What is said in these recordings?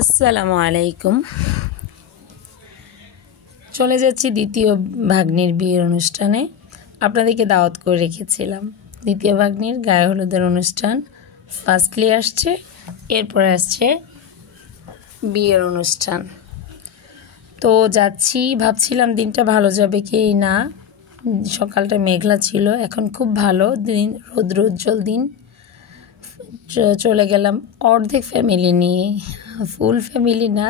আসসালামু আলাইকুম। চলে যাচ্ছি দ্বিতীয় ভাগ্নির বিয়ের অনুষ্ঠানে। আপনাদেরকে দাওয়াত করে রেখেছিলাম। দ্বিতীয় ভাগ্নির গায়ে হলুদের অনুষ্ঠান ফার্স্টলি আসছে, এরপরে আসছে বিয়ের অনুষ্ঠান। তো যাচ্ছি, ভাবছিলাম দিনটা ভালো যাবে কি না। সকালটা মেঘলা ছিল, এখন খুব ভালো দিন, রৌদ্রোজ্জ্বল দিন। চলে গেলাম অর্ধেক ফ্যামিলি নিয়ে, ফুল ফ্যামিলি না,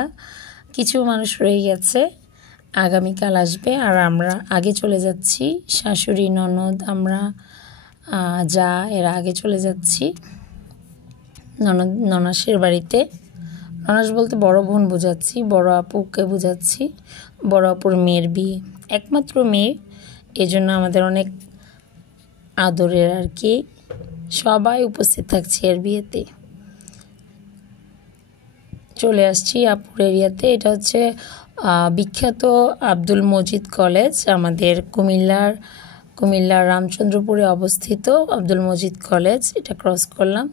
কিছু মানুষ রয়ে গেছে, আগামীকাল আসবে। আর আমরা আগে চলে যাচ্ছি, শাশুড়ি ননদ আমরা যা এরা আগে চলে যাচ্ছি ননাসের বাড়িতে। ননাস বলতে বড় বোন বোঝাচ্ছি, বড় আপুকে বোঝাচ্ছি। বড় আপুর মেয়ের বিয়ে, একমাত্র মেয়ে, এজন্য আমাদের অনেক আদরের আর কি। সবাই উপস্থিত থাকছে এর বিয়েতে। চলে আসছি আপুর এরিয়াতে। এটা হচ্ছে বিখ্যাত আব্দুল মজিদ কলেজ, আমাদের কুমিল্লার রামচন্দ্রপুরে অবস্থিত আব্দুল মজিদ কলেজ। এটা ক্রস করলাম,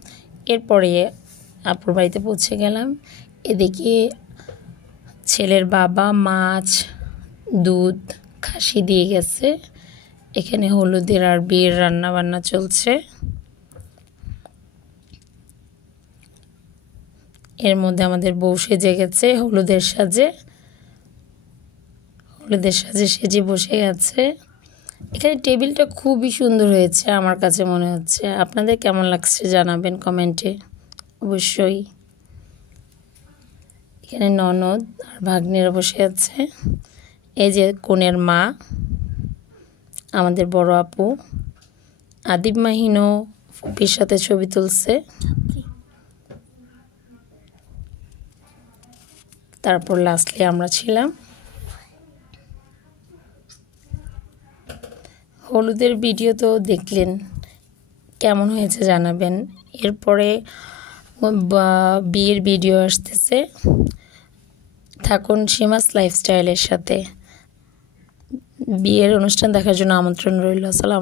এরপরে আপুর বাড়িতে পৌঁছে গেলাম। এদিকে ছেলের বাবা মাছ, দুধ, খাসি দিয়ে গেছে। এখানে হলুদের আর বিয়ের রান্না বান্না চলছে। এর মধ্যে আমাদের বউ সেজে গেছে, হলুদের সাজে সেজে বসে গেছে। এখানে টেবিলটা খুবই সুন্দর হয়েছে আমার কাছে মনে হচ্ছে। আপনাদের কেমন লাগছে জানাবেন কমেন্টে অবশ্যই। এখানে ননদ আর ভাগ্নিরা বসে আছে। এই যে কনের মা, আমাদের বড় আপু। আদিব মাহিনও ফুপির সাথে ছবি তুলছে। তারপর লাস্টলি আমরা ছিলাম। হলুদের ভিডিও তো দেখলেন, কেমন হয়েছে জানাবেন। এরপরে বিয়ের ভিডিও আসতেছে, থাকুন সীমাস লাইফস্টাইলের সাথে। বিয়ের অনুষ্ঠান দেখার জন্য আমন্ত্রণ রইল। আসসালাম।